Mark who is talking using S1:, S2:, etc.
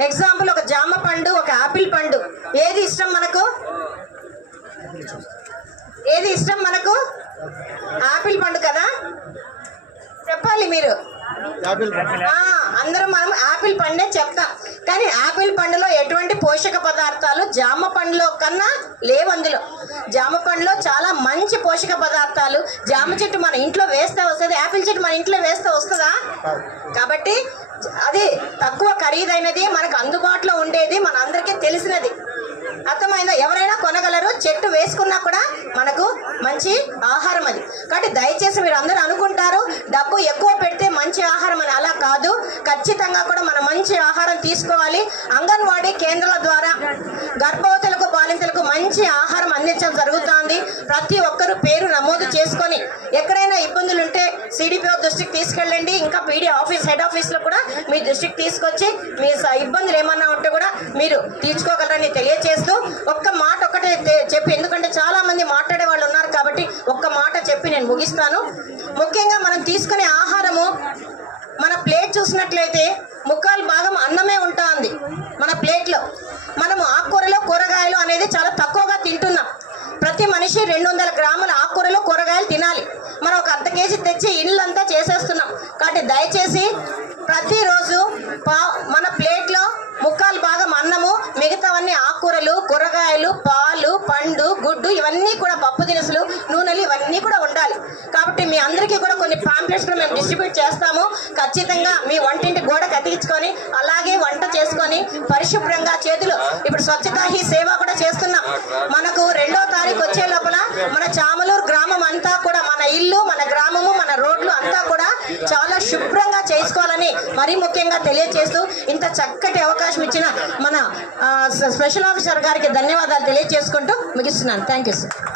S1: Example ఒక జామ పండు ఒక ఆపిల్ పండు. ఏది ఇష్టం మనకు? ఏది ఇష్టం మనకు? ఆపిల్ పండు కదా? చెప్పాలి మీరు. అందరూ మనం ఆపిల్ పండే చెప్తాం. కానీ ఆపిల్ పండులో ఎటువంటి పోషక పదార్థాలు జామ పండులో కన్నా లేవు అందులో. జామ పండులో చాలా మంచి పోషక పదార్థాలు. జామ చెట్టు మన ఇంట్లో వేస్తే వస్తుంది యాపిల్ చెట్టు మన ఇంట్లో వేస్తే వస్తుందా? కాబట్టి అది తక్కువ ఖరీదైనది మనకు అందుబాటులో ఉండేది మన అందరికీ తెలిసినది. అర్థమైందా? ఎవరైనా కొనగలరు చెట్టు వేసుకున్నా కూడా మనకు మంచి ఆహారం అది. కాబట్టి దయచేసి మీరు అందరూ అనుకుంటారు డబ్బు ఎక్కువ పెడితే మంచి ఆహారం అని. అలా కాదు. ఖచ్చితంగా కూడా మన మంచి ఆహారం తీసుకోవాలి. అంగన్వాడీ కేంద్రాల ద్వారా గర్భవతులకు బాలింతలకు మంచి ఆహారం అందించడం జరుగుతోంది. ప్రతి ఒక్కరూ పేరు నమోదు చేసుకొని ఎక్కడైనా ఇబ్బందులు ఉంటే సిడిపిఓ దృష్టికి తీసుకెళ్ళండి. ఇంకా పీడీ ఆఫీస్ హెడ్ ఆఫీస్లో కూడా మీ దృష్టికి తీసుకొచ్చి మీ స- ఇబ్బందులు ఏమన్నా ఉంటే కూడా మీరు తీర్చుకోగలరని తెలియజేస్తూ ఒక్క మాట ఒక్కటే చెప్పి ఎందుకంటే చాలా మంది మాట్లాడే వాళ్ళు ఉన్నారు కాబట్టి ఒక్క మాట చెప్పి నేను ముగిస్తాను. ముఖ్యంగా మనం తీసుకునే ఆహారము మన ప్లేట్ చూసినట్లయితే ముక్కాలు భాగం అన్నమే ఉంటుంది మన ప్లేట్లో మనము ఆకుకూరలు కూరగాయలు అనేది చాలా తక్కువగా తింటున్నాం ప్రతి మనిషి రెండు వందల గ్రాముల ఆకుకూరలు కూరగాయలు తినాలి మనం ఒక వచ్చి కేజీ ఇల్లంతా చేసేస్తున్నాం. కాబట్టి దయచేసి ప్రతిరోజు పా మన ప్లేట్లో ముక్కాలు భాగం అన్నము మిగతావన్నీ ఆకుకూరలు కూరగాయలు పాలు పండు గుడ్డు ఇవన్నీ కూడా పప్పు దినుసులు నూనెలు ఇవన్నీ కూడా ఉండాలి. కాబట్టి మీ అందరికీ కూడా కొన్ని పాంప్లెట్స్ కూడా మేము డిస్ట్రిబ్యూట్ చేస్తాము. ఖచ్చితంగా మీ వంటింటి గోడ కట్టించుకొని అలాగే వంట చేసుకొని పరిశుభ్రంగా చేతులు ఇప్పుడు స్వచ్ఛతా హీ సేవ కూడా చేస్తున్నాం. మనకు రెండో తారీఖు వచ్చే లోపల మన చామలూరు గ్రామం అంతా కూడా మన ఇల్లు మన గ్రామం మన రోడ్లు అంతా కూడా చాలా శుభ్రంగా చేసుకోవాలని మరీ ముఖ్యంగా తెలియజేస్తూ ఇంత చక్కటి అవకాశం ఇచ్చిన మన స్పెషల్ ఆఫీసర్ గారికి ధన్యవాదాలు తెలియజేసుకుంటూ ముగిస్తున్నాను. Thank you sir